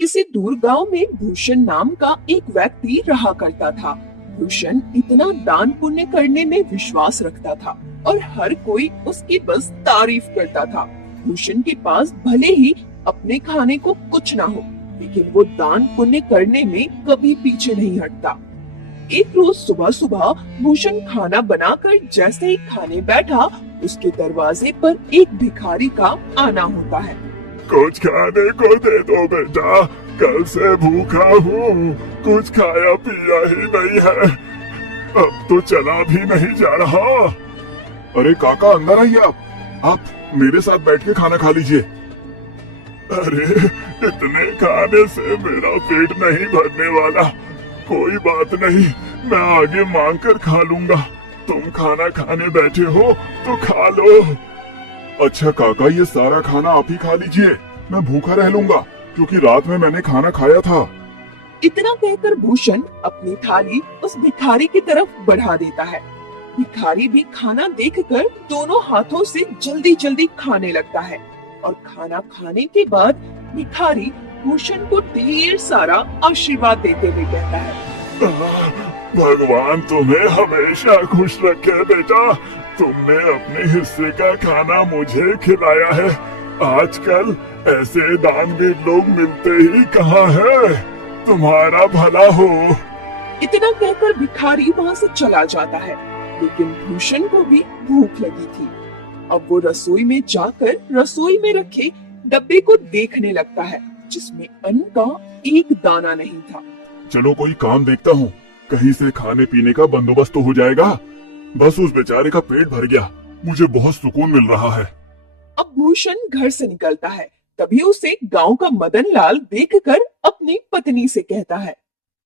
किसी दूर गांव में भूषण नाम का एक व्यक्ति रहा करता था। भूषण इतना दान पुण्य करने में विश्वास रखता था और हर कोई उसकी बस तारीफ करता था। भूषण के पास भले ही अपने खाने को कुछ ना हो, लेकिन वो दान पुण्य करने में कभी पीछे नहीं हटता। एक रोज सुबह सुबह भूषण खाना बनाकर जैसे ही खाने बैठा, उसके दरवाजे पर एक भिखारी का आना होता है। कुछ खाने को दे दो बेटा, कल से भूखा हूँ, कुछ खाया पिया ही नहीं है, अब तो चला भी नहीं जा रहा। अरे काका अंदर आइए, आप मेरे साथ बैठ के खाना खा लीजिए। अरे इतने खाने से मेरा पेट नहीं भरने वाला, कोई बात नहीं, मैं आगे मांग कर खा लूंगा, तुम खाना खाने बैठे हो तो खा लो। अच्छा काका, ये सारा खाना आप ही खा लीजिए, मैं भूखा रह लूंगा क्योंकि रात में मैंने खाना खाया था। इतना कहकर भूषण अपनी थाली उस भिखारी की तरफ बढ़ा देता है। भिखारी भी खाना देखकर दोनों हाथों से जल्दी जल्दी खाने लगता है और खाना खाने के बाद भिखारी भूषण को ढेर सारा आशीर्वाद देते हुए कहता है, भगवान तुम्हें हमेशा खुश रखे बेटा, तुमने अपने हिस्से का खाना मुझे खिलाया है, आजकल ऐसे दानवीर लोग मिलते ही कहाँ है, तुम्हारा भला हो। इतना कहकर भिखारी वहाँ से चला जाता है, लेकिन भूषण को भी भूख लगी थी। अब वो रसोई में जाकर रसोई में रखे डब्बे को देखने लगता है, जिसमें अन्न का एक दाना नहीं था। चलो कोई काम देखता हूँ, कहीं से खाने पीने का बंदोबस्त तो हो जाएगा। बस उस बेचारे का पेट भर गया, मुझे बहुत सुकून मिल रहा है। अब भूषण घर से निकलता है, तभी उसे गांव का मदन लाल देखकर अपनी पत्नी से कहता है,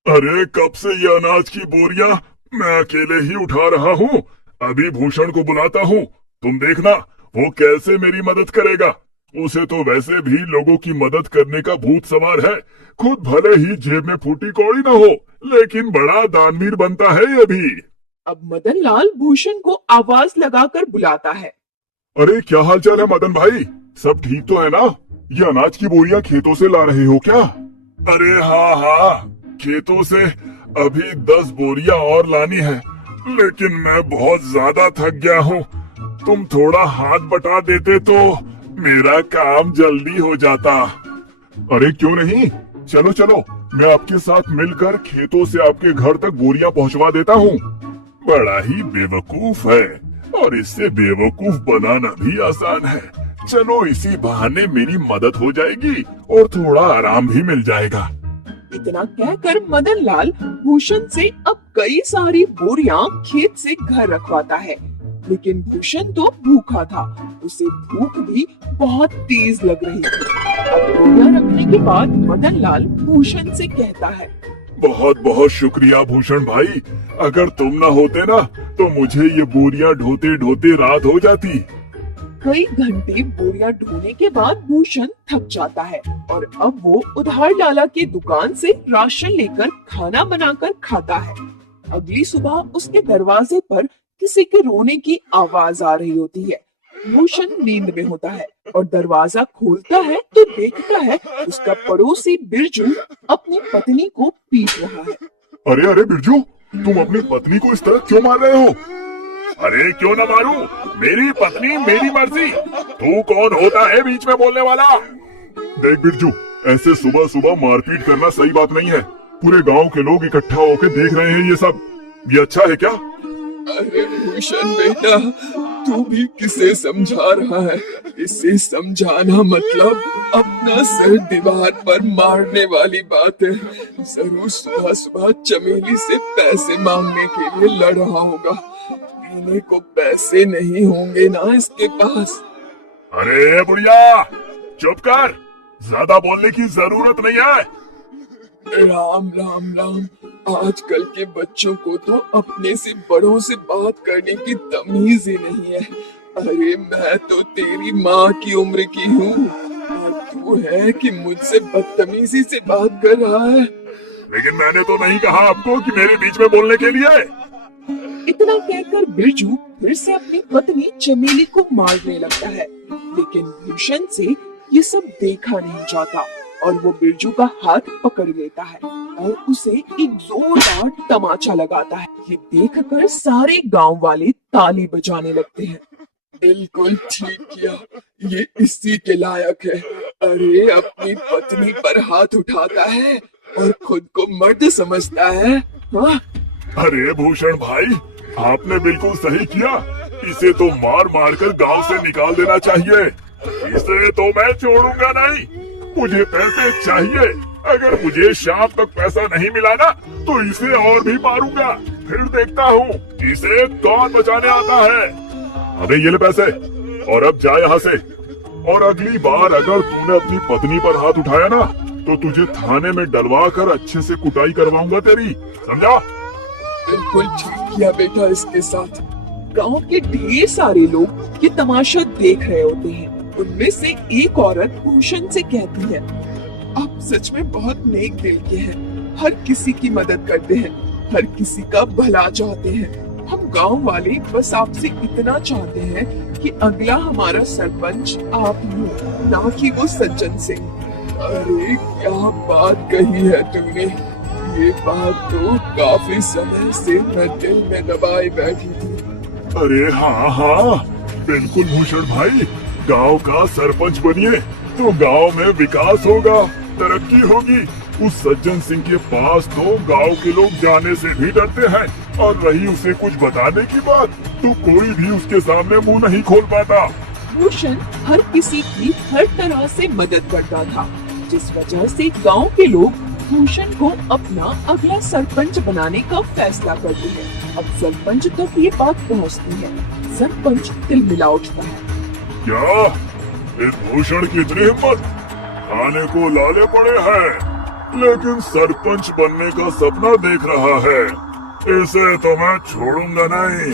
अरे कब से ये अनाज की बोरियां मैं अकेले ही उठा रहा हूँ, अभी भूषण को बुलाता हूँ, तुम देखना वो कैसे मेरी मदद करेगा। उसे तो वैसे भी लोगों की मदद करने का भूत सवार है, खुद भले ही जेब में फूटी कौड़ी न हो, लेकिन बड़ा दानवीर बनता है ये भी। अब मदन लाल भूषण को आवाज लगाकर बुलाता है। अरे क्या हाल चाल है मदन भाई, सब ठीक तो है ना? ये अनाज की बोरियां खेतों से ला रहे हो क्या? अरे हाँ, खेतों से अभी 10 बोरियां और लानी है, लेकिन मैं बहुत ज्यादा थक गया हूँ, तुम थोड़ा हाथ बटा देते तो मेरा काम जल्दी हो जाता। अरे क्यों नहीं, चलो चलो, मैं आपके साथ मिलकर खेतों से आपके घर तक बोरियां पहुंचवा देता हूँ। बड़ा ही बेवकूफ है और इससे बेवकूफ बनाना भी आसान है। चलो इसी बहाने मेरी मदद हो जाएगी और थोड़ा आराम भी मिल जाएगा। इतना कहकर मदन लाल भूषण से अब कई सारी बोरियां खेत से घर रखवाता है, लेकिन भूषण तो भूखा था, उसे भूख भी बहुत तेज लग रही थी। अब बोरियां रखने के बाद मदन लाल भूषण से कहता है, बहुत बहुत शुक्रिया भूषण भाई, अगर तुम न होते ना तो मुझे ये बोरियां ढोते ढोते रात हो जाती। कई घंटे बोरियां ढोने के बाद भूषण थक जाता है और अब वो उधार लाला की दुकान से राशन लेकर खाना बनाकर खाता है। अगली सुबह उसके दरवाजे पर किसी के रोने की आवाज आ रही होती है। भूषण नींद में होता है और दरवाजा खोलता है तो देखता है उसका पड़ोसी बिरजू अपनी पत्नी को पीट रहा है। अरे बिरजू, तुम अपनी पत्नी को इस तरह क्यों मार रहे हो? अरे क्यों न मारूं, मेरी पत्नी मेरी मर्जी, तू कौन होता है बीच में बोलने वाला? देख बिरजू, ऐसे सुबह सुबह मारपीट करना सही बात नहीं है, पूरे गांव के लोग इकट्ठा होकर देख रहे हैं, ये सब ये अच्छा है क्या? अरे भूषण बेटा, तू भी किसे समझा रहा है? इसे समझाना मतलब अपना सर दीवार पर मारने वाली बात है। जरूर सुबह सुबह चमेली से पैसे मांगने के लिए लड़ रहा होगा, पीने को पैसे नहीं होंगे ना इसके पास। अरे बुढ़िया, चुप कर, ज्यादा बोलने की जरूरत नहीं है। राम राम राम, आजकल के बच्चों को तो अपने से बड़ों से बात करने की तमीज ही नहीं है। अरे मैं तो तेरी माँ की उम्र की हूँ और तू है कि मुझसे बदतमीजी से बात कर रहा है। लेकिन मैंने तो नहीं कहा आपको कि मेरे बीच में बोलने के लिए। इतना कहकर बिरजू फिर से अपनी पत्नी चमेली को मारने लगता है, लेकिन भूषण से ये सब देखा नहीं जाता। और वो बिरजू का हाथ पकड़ लेता है और उसे एक जोरदार तमाचा लगाता है। ये देखकर सारे गांव वाले ताली बजाने लगते हैं। बिल्कुल ठीक किया, ये इसी के लायक है। अरे अपनी पत्नी पर हाथ उठाता है और खुद को मर्द समझता है। हाँ? अरे भूषण भाई, आपने बिल्कुल सही किया। इसे तो मार मार कर गाँव से निकाल देना चाहिए। इसे तो मैं छोड़ूंगा नहीं। मुझे पैसे चाहिए। अगर मुझे शाम तक पैसा नहीं मिला ना तो इसे और भी मारूंगा। फिर देखता हूँ इसे कौन बचाने आता है। अबे ये ले पैसे और अब जा यहाँ से। और अगली बार अगर तूने अपनी पत्नी पर हाथ उठाया ना तो तुझे थाने में डलवा कर अच्छे से कुटाई करवाऊंगा तेरी, समझा? बिल्कुल ठीक किया बेटा। इसके साथ गांव के ढेर सारे लोग ये तमाशा देख रहे होते हैं। उनमें से एक औरत भूषण से कहती है, आप सच में बहुत नेक दिल के हैं। हर किसी की मदद करते हैं, हर किसी का भला चाहते हैं। हम गांव वाले बस आपसे इतना चाहते हैं कि अगला हमारा सरपंच आप ही हो, ना कि वो सज्जन सिंह। अरे क्या बात कही है तूने। ये बात तो काफी समय से मैं दिल में दबाए बैठी थी। अरे हाँ हाँ बिल्कुल भूषण भाई, गांव का सरपंच बनिए तो गांव में विकास होगा, तरक्की होगी। उस सज्जन सिंह के पास तो गांव के लोग जाने से भी डरते हैं और रही उसे कुछ बताने की बात तो कोई भी उसके सामने मुंह नहीं खोल पाता। भूषण हर किसी की हर तरह से मदद करता था, जिस वजह से गांव के लोग भूषण को अपना अगला सरपंच बनाने का फैसला करते हैं। अब सरपंच तक ये बात पहुंचती है। सरपंच तिलमिला उठता है। क्या इस भूषण की इतनी हिम्मत? खाने को लाले पड़े हैं लेकिन सरपंच बनने का सपना देख रहा है। इसे तो मैं छोड़ूंगा नहीं।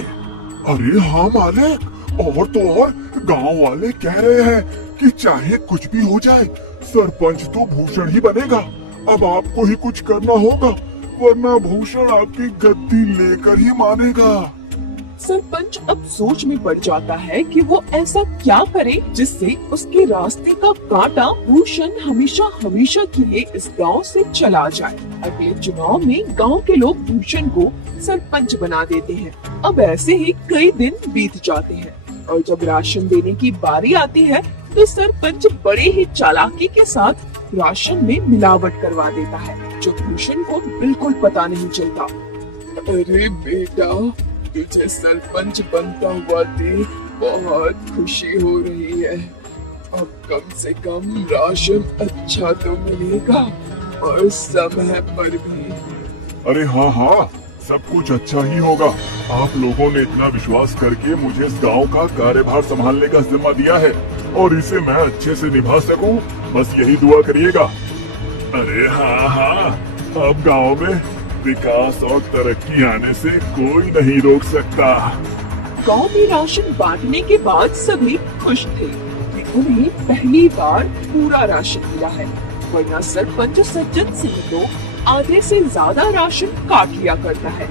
अरे हाँ मालिक, और तो और गांव वाले कह रहे हैं कि चाहे कुछ भी हो जाए सरपंच तो भूषण ही बनेगा। अब आपको ही कुछ करना होगा वरना भूषण आपकी गद्दी लेकर ही मानेगा। सरपंच अब सोच में पड़ जाता है कि वो ऐसा क्या करे जिससे उसके रास्ते का कांटा भूषण हमेशा हमेशा के लिए इस गांव से चला जाए। अगले चुनाव में गांव के लोग भूषण को सरपंच बना देते हैं। अब ऐसे ही कई दिन बीत जाते हैं और जब राशन देने की बारी आती है तो सरपंच बड़े ही चालाकी के साथ राशन में मिलावट करवा देता है, जो भूषण को बिल्कुल पता नहीं चलता। अरे बेटा, तुझे सरपंच बनता हुआ देख बहुत खुशी हो रही है। अब कम से कम राशन अच्छा तो मिलेगा और समय पर भी। अरे हाँ हाँ, सब कुछ अच्छा ही होगा। आप लोगों ने इतना विश्वास करके मुझे इस गांव का कार्यभार संभालने का जिम्मा दिया है और इसे मैं अच्छे से निभा सकूं, बस यही दुआ करिएगा। अरे हाँ हाँ, अब गांव में विकास और तरक्की आने से कोई नहीं रोक सकता। गांव में राशन बांटने के बाद सभी खुश थे कि उन्हें पहली बार पूरा राशन मिला है, वरना सरपंच सज्जन सिंह तो आधे से ज्यादा राशन काट लिया करता है।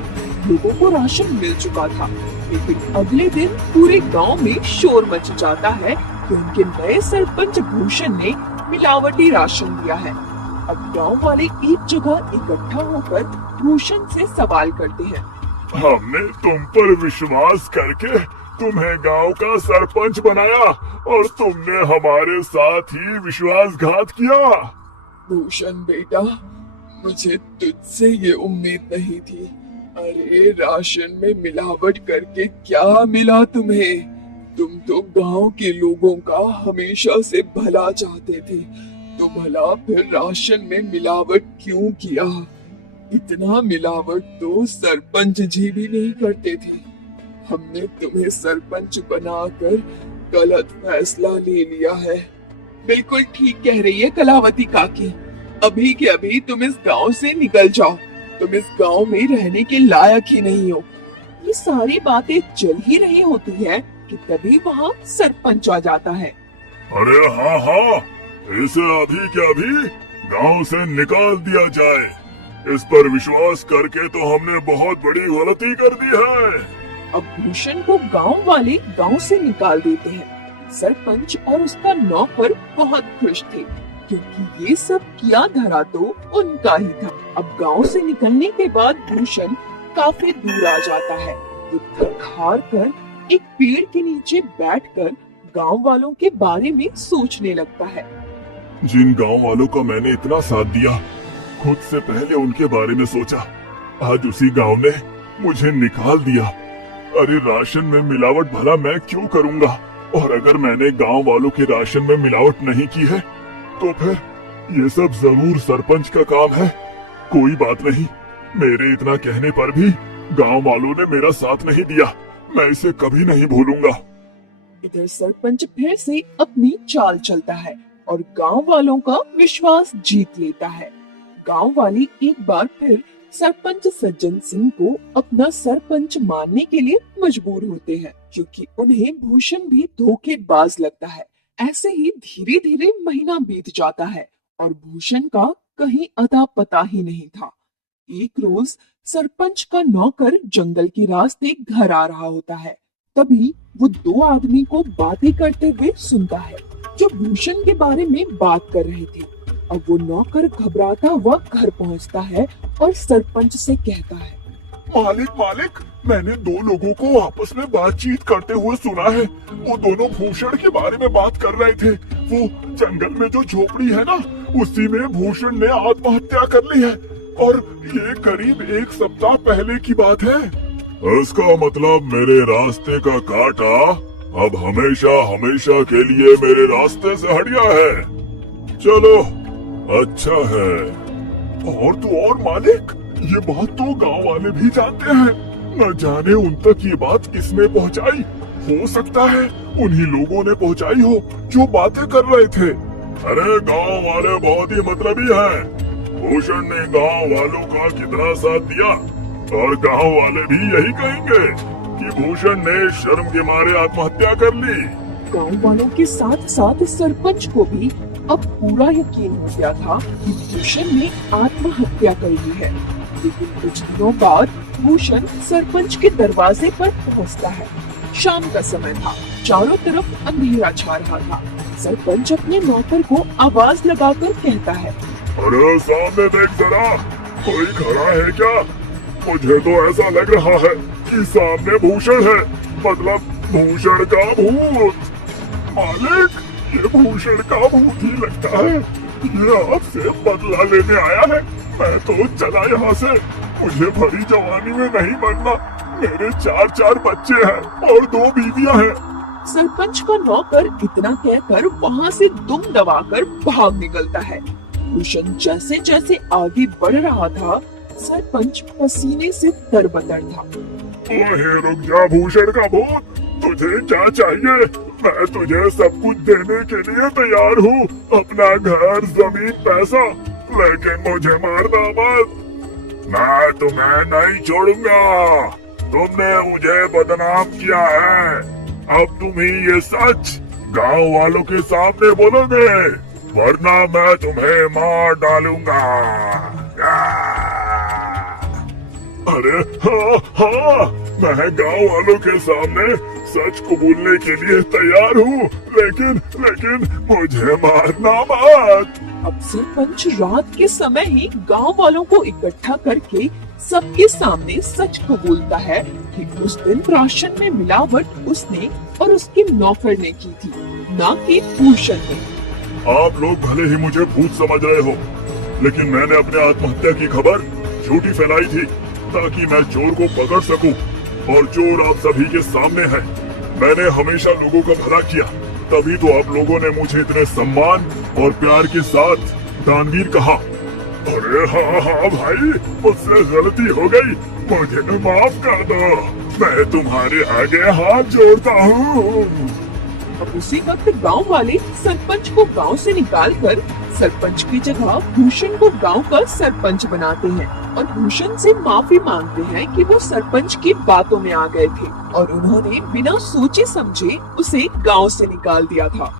लोगों को राशन मिल चुका था, लेकिन अगले दिन पूरे गांव में शोर मच जाता है कि उनके नए सरपंच भूषण ने मिलावटी राशन दिया है। अब गांव वाले एक जगह इकट्ठा होकर भूषण से सवाल करते हैं। हमने तुम पर विश्वास करके तुम्हें गांव का सरपंच बनाया और तुमने हमारे साथ ही विश्वासघात किया। भूषण बेटा, मुझे तुझसे ये उम्मीद नहीं थी। अरे राशन में मिलावट करके क्या मिला तुम्हें? तुम तो गांव के लोगों का हमेशा से भला चाहते थे, तो भला फिर राशन में मिलावट क्यों किया? इतना मिलावट तो सरपंच जी भी नहीं करते थे। हमने तुम्हें सरपंच बनाकर गलत फैसला ले लिया है। बिल्कुल ठीक कह रही है कलावती काकी। अभी के अभी तुम इस गांव से निकल जाओ। तुम इस गांव में रहने के लायक ही नहीं हो। ये सारी बातें चल ही रही होती है कि तभी वहाँ सरपंच आ जाता है। अरे हाँ हाँ, इसे अभी के अभी गांव से निकाल दिया जाए। इस पर विश्वास करके तो हमने बहुत बड़ी गलती कर दी है। अब भूषण को गांव वाले गांव से निकाल देते हैं। सरपंच और उसका नौकर बहुत खुश थे। क्योंकि ये सब किया धरा तो उनका ही था। अब गांव से निकलने के बाद भूषण काफी दूर आ जाता है। वो थक हार कर एक पेड़ के नीचे बैठकर गांव वालों के बारे में सोचने लगता है। जिन गांव वालों का मैंने इतना साथ दिया, खुद से पहले उनके बारे में सोचा, आज उसी गांव ने मुझे निकाल दिया। अरे राशन में मिलावट भला मैं क्यों करूंगा? और अगर मैंने गांव वालों के राशन में मिलावट नहीं की है तो फिर ये सब जरूर सरपंच का काम है। कोई बात नहीं, मेरे इतना कहने पर भी गांव वालों ने मेरा साथ नहीं दिया। मैं इसे कभी नहीं भूलूंगा। इधर सरपंच फिर से अपनी चाल चलता है और गांव वालों का विश्वास जीत लेता है। गांव वाले एक बार फिर सरपंच सज्जन सिंह को अपना सरपंच मानने के लिए मजबूर होते हैं, क्योंकि उन्हें भूषण भी धोखेबाज लगता है। ऐसे ही धीरे धीरे महीना बीत जाता है और भूषण का कहीं अता पता ही नहीं था। एक रोज सरपंच का नौकर जंगल के रास्ते घर आ रहा होता है। तभी वो दो आदमी को बातें करते हुए सुनता है, जो भूषण के बारे में बात कर रहे थे। अब वो नौकर घबराता हुआ घर पहुंचता है और सरपंच से कहता है, मालिक मालिक, मैंने दो लोगों को आपस में बातचीत करते हुए सुना है। वो दोनों भूषण के बारे में बात कर रहे थे। वो जंगल में जो झोपड़ी है ना, उसी में भूषण ने आत्महत्या कर ली है और ये करीब एक सप्ताह पहले की बात है। इसका मतलब मेरे रास्ते का कांटा अब हमेशा हमेशा के लिए मेरे रास्ते से हट गया है। चलो अच्छा है। और तो और मालिक, ये बात तो गांव वाले भी जानते हैं। न जाने उन तक ये बात किसने पहुंचाई। हो सकता है उन्हीं लोगों ने पहुंचाई हो जो बातें कर रहे थे। अरे गांव वाले बहुत ही मतलबी हैं। भूषण ने गांव वालों का कितना साथ दिया और गांव वाले भी यही कहेंगे कि भूषण ने शर्म के मारे आत्महत्या कर ली। गांव वालों के साथ साथ सरपंच को भी अब पूरा यकीन हो गया था कि भूषण ने आत्महत्या कर ली है। लेकिन कुछ दिनों बाद भूषण सरपंच के दरवाजे पर पहुंचता है। शाम का समय था, चारों तरफ अंधेरा छा रहा था। सरपंच अपने नौकर को आवाज लगाकर कहता है, अरे सामने देख जरा, कोई खड़ा है क्या? मुझे तो ऐसा लग रहा है कि सामने भूषण है, मतलब भूषण का भूत। मालिक, ये भूषण का भूत ही लगता है। ये आपसे बदला लेने आया है। मैं तो चला यहाँ से। मुझे भरी जवानी में नहीं मरना। मेरे 4 बच्चे हैं और 2 बीवियां हैं। सरपंच का नौकर इतना कहकर वहाँ से दुम दबाकर भाग निकलता है। भूषण जैसे जैसे आगे बढ़ रहा था, सरपंच पसीने से तरबतर था। ओहे रुक जा भूषण का भूत, तुझे क्या चाहिए? मैं तुझे सब कुछ देने के लिए तैयार हूँ, अपना घर, जमीन, पैसा, लेकिन मुझे मारना मत। मैं तुम्हें नहीं छोड़ूंगा। तुमने मुझे बदनाम किया है। अब तुम ही ये सच गांव वालों के सामने बोलोगे, वरना मैं तुम्हें मार डालूंगा। अरे हाँ हाँ, मैं गांव वालों के सामने सच को बोलने के लिए तैयार हूँ, लेकिन मुझे मारना मत। अब सरपंच रात के समय ही गांव वालों को इकट्ठा करके सबके सामने सच को बोलता है कि उस दिन राशन में मिलावट उसने और उसके नौकर ने की थी, न कि भूषण ने। आप लोग भले ही मुझे भूत समझ रहे हो, लेकिन मैंने अपने आत्महत्या की खबर झूठी फैलाई थी ताकि मैं चोर को पकड़ सकूं, और चोर आप सभी के सामने है। मैंने हमेशा लोगों का भला किया, तभी तो आप लोगों ने मुझे इतने सम्मान और प्यार के साथ दानवीर कहा। अरे हाँ हाँ भाई, मुझसे गलती हो गई, मुझे माफ कर दो। मैं तुम्हारे आगे हाथ जोड़ता हूँ। अब उसी वक्त गांव वाले सरपंच को गांव से निकालकर सरपंच की जगह भूषण को गांव का सरपंच बनाते हैं और भूषण से माफी मांगते हैं कि वो सरपंच की बातों में आ गए थे और उन्होंने बिना सोचे समझे उसे गांव से निकाल दिया था।